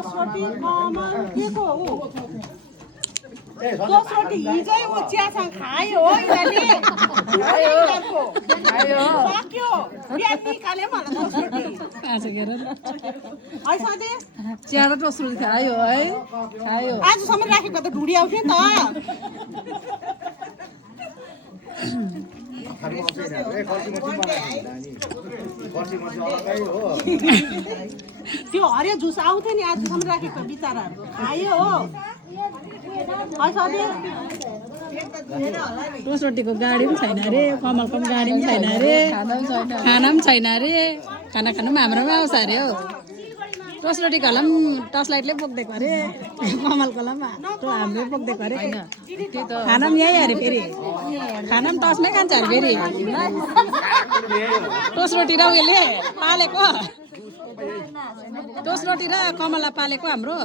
दोस्रोटी कमल के को हो दोस्रोटी हिजै ऊ चियासँग खायो हो यिनीहरूले सक्यो बिहान निकाल्यो मलाई दोस्रोटी है सधैँ चिया र दोस्रो खायो है खायो आजसम्म राखेको त ढुडी आउँथ्यो नि त्यो हरियो झुस आउँथ्यो नि आजसम्म राखेको बिचराहरू खायो हो है सधैँ दोस्रोटीको गाडी पनि छैन अरे कमलको पनि गाडी पनि छैन अरे खाना पनि छैन अरे खाना खानु पनि हाम्रोमा आउँछ अरे हौ दोस्रोटीकोलाई पनि टर्च लाइटले बोकिदिएको अरे कमलकोलाई पनि हाम्रो बोकिदिएको अरे खाना पनि यहीँ अरे फेरि खाना पनि टर्चमै खान्छ अरे फेरि दोस्रोटी र उयोले पालेको दोस्रोटी र कमललाई पालेको हाम्रो